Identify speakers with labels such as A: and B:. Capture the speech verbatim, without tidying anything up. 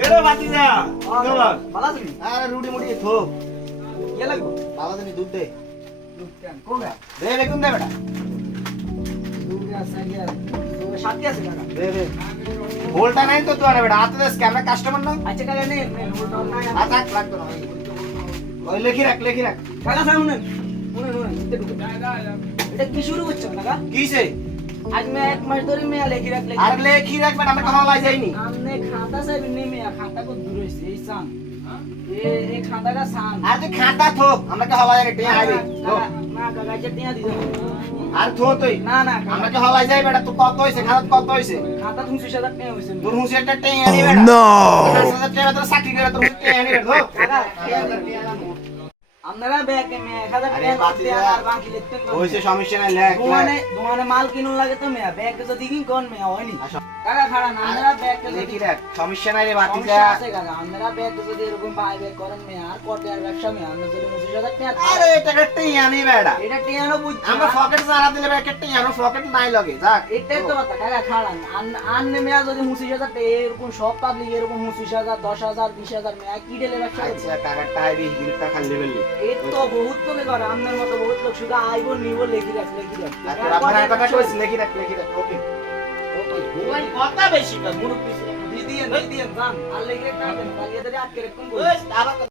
A: কেডা ভাতিজা খবর
B: ভালো আছেন?
A: আরে রুটি মুটি থো
B: কে লাগবো?
A: বাবা তুমি দুধ দে
B: দুধ কেন? কোনটা?
A: দে বেগুন দে বেটা
B: দুধ আছে কি আর? তো সাথে আছে কাকা।
A: দে দে হোলটা নাই তো তোরা বেটা হাতে দে ক্যামেরা কাস্টমার না
B: আচ্ছা কাকা নেন, নেন, হোল্ড অন নাই।
A: আচ্ছা লাগতো না ওই লেখি রাখ লেখি রাখ
B: কাকা শুনুন, শুনুন, শুনুন, এতে ঢুকুন। এটা কি শুরু করছেন কাকা?
A: কিসে
B: আজ মে এক মাস ধরে মেয়া লেখি রাখ লেখি
A: আরে লেখি রাখ বেটা আমরা কখন লাই যাইনি
B: আমনে খাতা সাহেব নেই মেয়া খাতা কো দূর হইছে এই সান এ এই খাতাটা সান
A: আর তুই খাতা থো আমরা কে হলাই রে টিয়া আইবি
B: না না কাকা যে টিয়া দিও
A: আর থো তুই
B: না না
A: আমরা কে হলাই যাই বেটা তুই কত হইছে খাতা কত হইছে
B: খাতা তুমি ত্রিশ হাজার টাকা হইছে
A: তোর হুঁশে একটা টিয়া আনি বেটা নো পাঁচ হাজার টাকা তোর চাকরি করে তোর টিয়া আনি বেটা থো
B: কাকা আপনারা ব্যাগে মে এক হাজার
A: আরে
B: টাকা
A: বাতি
B: দিতে
A: যা।
B: আর বাকি লিখতেন
A: হইছে সমস্যা নাই লেখ
B: দোকানে দোকানে মাল কিনুন লাগে তো মেয়া ব্যাগ যদি কিন কোন মেয়া হয়নি কাকা খাড়া না আপনারা ব্যাগ
A: লেখি রাখ সমস্যা নাই রে বাতি
B: সমস্যা
A: যা
B: আছে কাকা আপনারা ব্যাগ যদি এরকম বাই ব্যাগ করেন মেয়া আর কত আর ব্যবসা মেয়া আমরা যদি পঁচিশ হাজার টাকা
A: আরে এটা একটা টিয়া আনি বেটা
B: এটা টিয়ানো বুঝছি
A: আমরা পকেট সারা দিলে বেটা একটা টিয়া পকেট নাই লগে যাক
B: এটাই তো কথা কাকা খাড়ান আন মেয়া যদি পঁচিশ হাজার টাকা এরকম সব পাবলিক এরকম পঁচিশ হাজার দশ হাজার বিশ হাজার মেয়া কি ডেলে ব্যবসা করছে
A: আচ্ছা কাকা টাইবি হিলটা খালি বেলি
B: এই তো বহুত লোকে করে আপনার মতো বহুত লোক শুধু আইবো নিব লেখি রাখ লেখি রাখ
A: আর তোর আপনার কথা কইছ লেখি রাখ লেখি রাখ ওকে
B: মোবাইল কথা বেশি কর মুরুব পিছে দিয়ে দিয়ে দিয়ে জান আর লেখি রাখ না তাহলে এদের আটকে রাখুন
A: ওই আবার